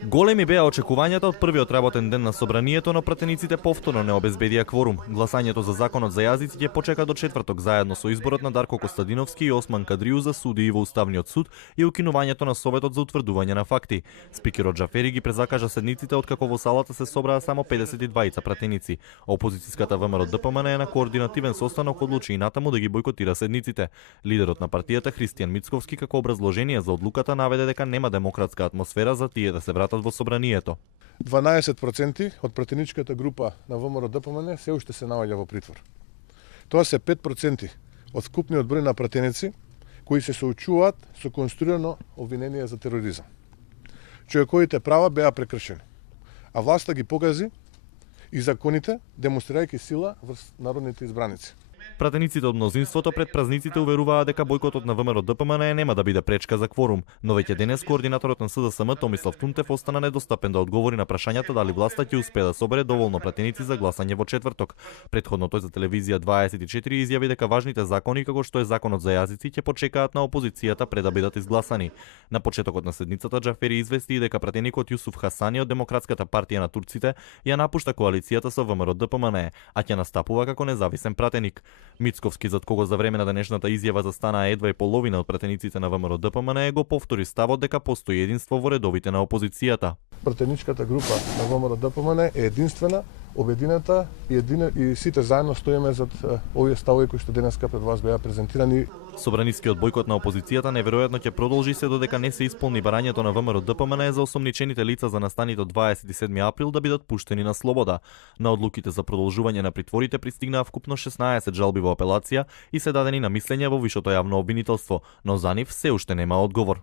Големи беа очекувањата од првиот работен ден на собранието, но пратениците повторно не обезбедија кворум. Гласањето за законот за јазиците ќе почека до четврток заедно со изборот на Дарко Костадиновски и Осман Кадрију за судии во Уставниот суд и укинувањето на Советот за утврдување на факти. Спикерот Џафери ги презакажа седниците откако во салата се собраа само 52 пратеници. Опозицијската ВМРО ДПМН на координативен состанок одлучи и натаму да ги бойкотира седниците. Лидерот на партијата Христијан Мицковски како образложение за одлуката наведе дека нема демократска атмосфера за тие да се вратат во собранието. 12% од пратеничката група на ВМРО ДПМН се уште се наоѓа во притвор. Тоа се 5% од вкупниот број на пратеници кои се соочуваат со конструирано обвинение за тероризам. Човековите права беа прекршени, а власта ги погази и законите, демонстрирајќи сила врз народните избраници. Пратениците од мнозинството пред празниците уверуваа дека бојкотот на ВМРО ДПМН нема да биде пречка за кворум, но веќе денес координаторот на СДСМ Томислав Тунтев остана недостапен да одговори на прашањата дали власта ќе успее да собере доволно пратеници за гласање во четврток. Претходно тој за телевизија 24 изјави дека важните закони како што е законот за јазици ќе почекаат на опозицијата пред да бидат изгласани. На почетокот на седницата Џафери извести и дека пратеникот Јусуф Хасани од Демократската партија на турците ја напушта коалицијата со ВМРО ДПМН, а ќе настапува како независен пратеник. Мицковски, зад кого за време на денешната изјава застанаа едва и половина од пратениците на ВМРО ДПМН, го повтори ставот дека постои единство во редовите на опозицијата. Пратеничката група на ВМРО ДПМН е единствена, обединета и сите заедно стоиме зад овие ставови кои што денеска пред вас беа презентирани. Собранискиот бојкот на опозицијата неверојатно ќе продолжи се додека не се исполни барањето на ВМРО ДПМН за осомничените лица за настаните од 27 април да бидат пуштени на слобода. На одлуките за продолжување на притворите пристигнаа вкупно 16 жалби во апелација и се дадени на мислење во вишото јавно обвинителство, но за нив се уште нема одговор.